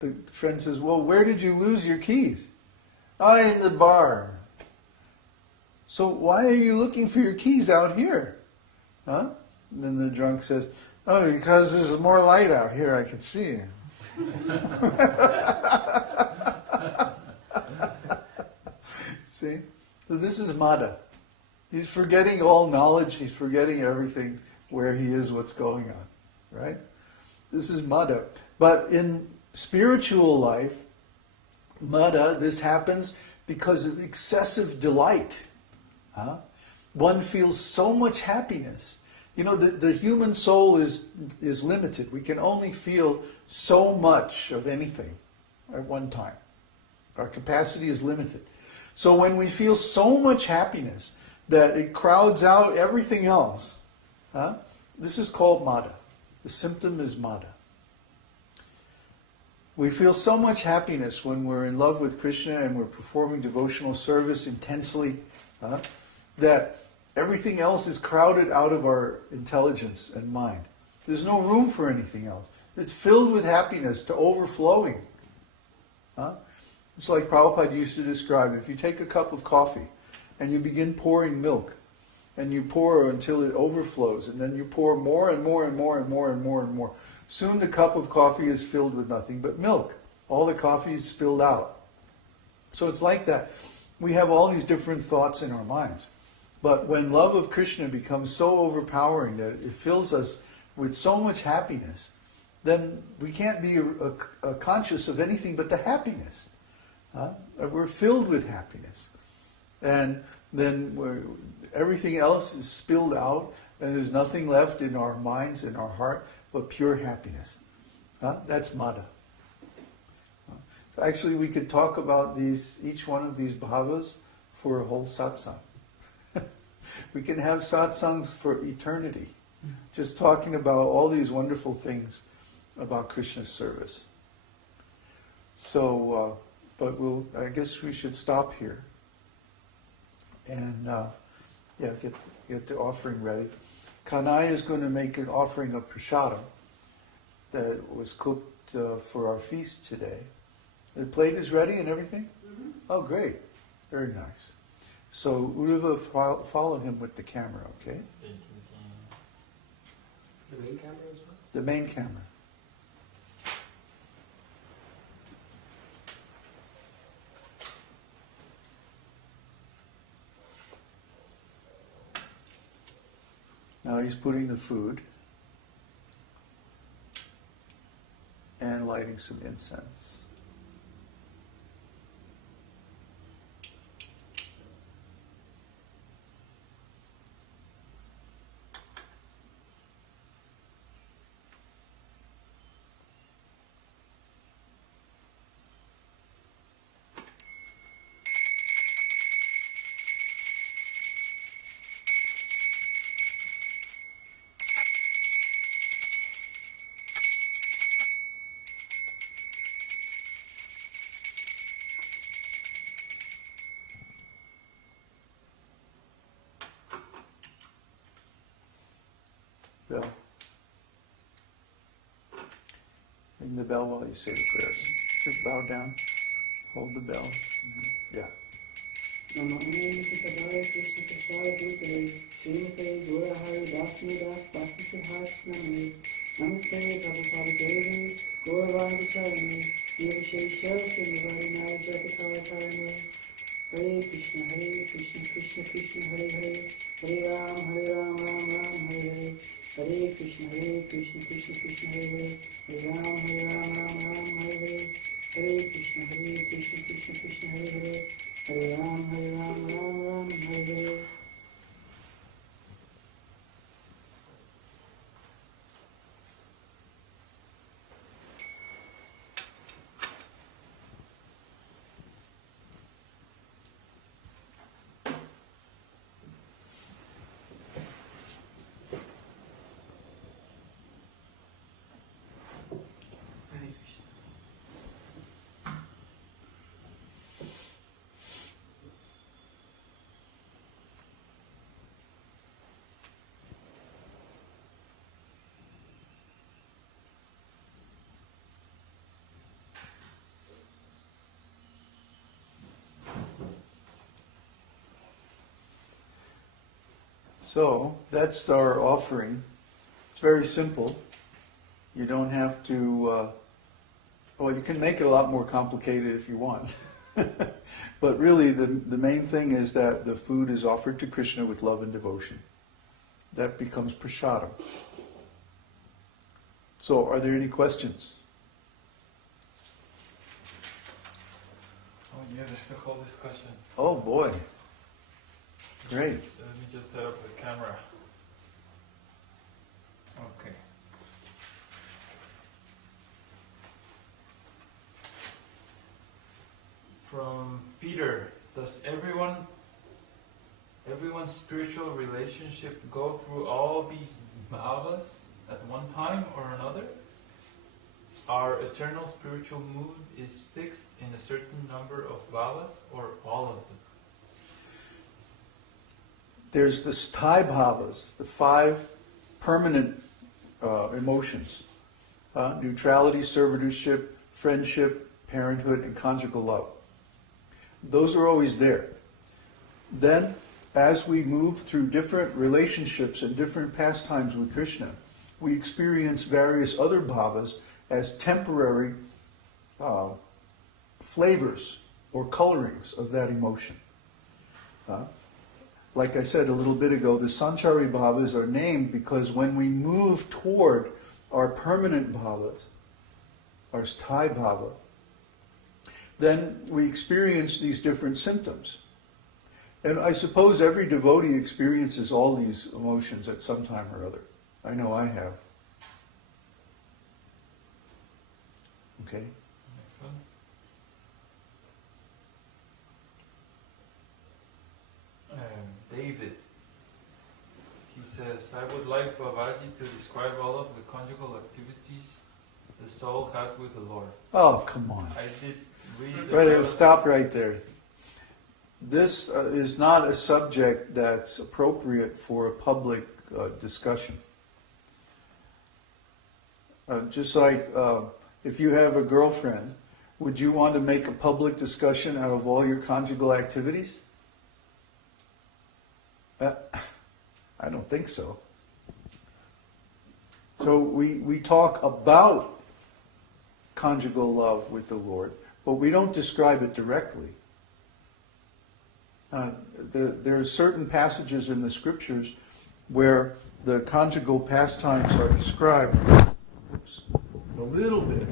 The friend says, well, where did you lose your keys? Oh, in the bar. So why are you looking for your keys out here? Huh? And then the drunk says, oh, because there's more light out here, I can see. See? So this is Mada. He's forgetting all knowledge, he's forgetting everything, where he is, what's going on. Right? This is Mada. But in spiritual life, Mada, this happens because of excessive delight. Huh? One feels so much happiness. You know, the human soul is limited. We can only feel so much of anything at one time. Our capacity is limited. So when we feel so much happiness that it crowds out everything else, this is called Mada. The symptom is Mada. We feel so much happiness when we're in love with Krishna and we're performing devotional service intensely, that everything else is crowded out of our intelligence and mind. There's no room for anything else. It's filled with happiness to overflowing. It's like Prabhupada used to describe, if you take a cup of coffee and you begin pouring milk, and you pour until it overflows, and then you pour more and more and more and more and more and more. Soon the cup of coffee is filled with nothing but milk. All the coffee is spilled out. So it's like that. We have all these different thoughts in our minds. But when love of Krishna becomes so overpowering that it fills us with so much happiness, then we can't be conscious of anything but the happiness. We're filled with happiness. And then everything else is spilled out, and there's nothing left in our minds, in our heart, but pure happiness. That's Mada. So actually we could talk about each one of these bhavas for a whole satsang. We can have satsangs for eternity, just talking about all these wonderful things about Krishna's service. So, but I guess we should stop here. And get the offering ready. Kanai is going to make an offering of prasadam that was cooked for our feast today. The plate is ready and everything? Mm-hmm. Oh, great. Very nice. So Uruva, follow him with the camera, okay? The main camera as well? The main camera. Now he's putting the food and lighting some incense. Bell. Ring the bell while you say the prayers. Just bow down. Hold the bell. Mm-hmm. Yeah. Hare Krishna, Krishna Krishna, Hare Hare, Hare Ram, Ram Ram, Hare Hare, Hare Krishna, Krishna Krishna, Hare Hare, Hare Ram, Ram Hare Hare, Hare Krishna, Krishna Krishna, Hare Hare, Hare Ram, Ram Hare Hare. So that's our offering. It's very simple. You don't have to, well, you can make it a lot more complicated if you want. But really the main thing is that the food is offered to Krishna with love and devotion. That becomes prasadam. So are there any questions? Oh yeah, there's a whole discussion. Oh boy. Great. Let me just set up the camera. Okay. From Peter, does everyone's spiritual relationship go through all these bhavas at one time or another? Our eternal spiritual mood is fixed in a certain number of bhavas or all of them? There's the sthāyi-bhavas, the 5 permanent emotions. Neutrality, servitorship, friendship, parenthood, and conjugal love. Those are always there. Then, as we move through different relationships and different pastimes with Krishna, we experience various other bhavas as temporary flavors or colorings of that emotion. Like I said a little bit ago, the sthāyi-bhavas are named because when we move toward our permanent bhavas, our sthāyi-bhava, then we experience these different symptoms. And I suppose every devotee experiences all these emotions at some time or other. I know I have. Okay. Next one. David. He says, I would like Babaji to describe all of the conjugal activities the soul has with the Lord. Oh, come on. I did read Right, stop right there. This is not a subject that's appropriate for a public discussion. Just like if you have a girlfriend, would you want to make a public discussion out of all your conjugal activities? I don't think so. So we talk about conjugal love with the Lord, but we don't describe it directly. There are certain passages in the scriptures where the conjugal pastimes are described a little bit.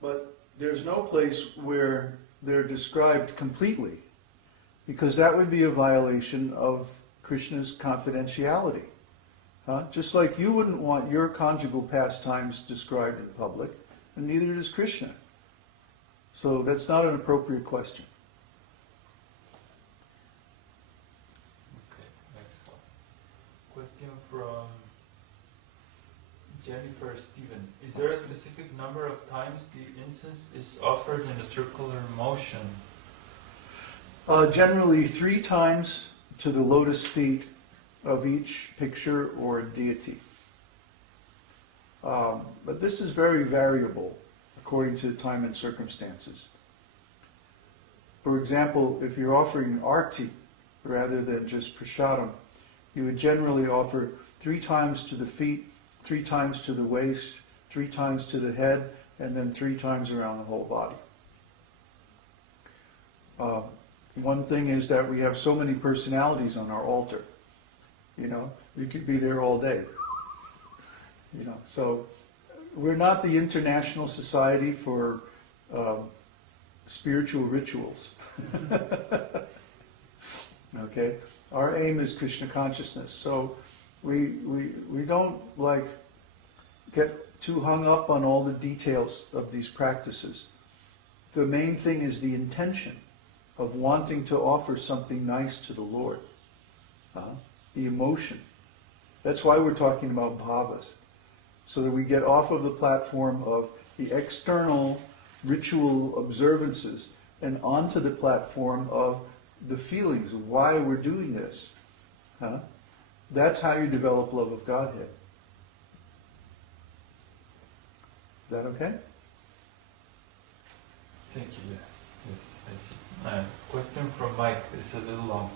But there's no place where they're described completely, because that would be a violation of Krishna's confidentiality. Just like you wouldn't want your conjugal pastimes described in public, and neither does Krishna. So that's not an appropriate question. Okay, next one. Question from Jennifer Stephen. Is there a specific number of times the incense is offered in a circular motion? Generally 3 times to the lotus feet of each picture or deity. But this is very variable according to the time and circumstances. For example, if you're offering arti rather than just prasadam, you would generally offer 3 times to the feet, 3 times to the waist, 3 times to the head, and then 3 times around the whole body. One thing is that we have so many personalities on our altar. We could be there all day. So we're not the International Society for Spiritual Rituals. Okay? Our aim is Krishna consciousness. So we don't get too hung up on all the details of these practices. The main thing is the intention of wanting to offer something nice to the Lord. The emotion. That's why we're talking about bhavas. So that we get off of the platform of the external ritual observances and onto the platform of the feelings of why we're doing this. That's how you develop love of Godhead. that okay? Thank you. Yeah. Yes, I see. Question from Mike is a little long.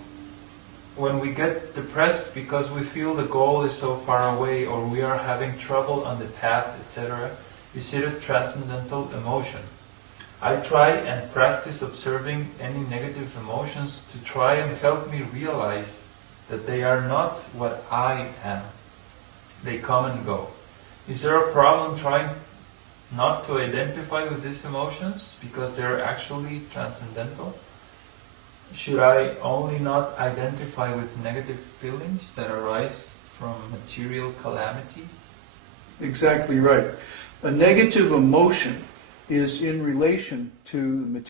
When we get depressed because we feel the goal is so far away, or we are having trouble on the path, etc., is it a transcendental emotion? I try and practice observing any negative emotions to try and help me realize that they are not what I am. They come and go. Is there a problem trying not to identify with these emotions because they are actually transcendental? Should I only not identify with negative feelings that arise from material calamities? Exactly right. A negative emotion is in relation to material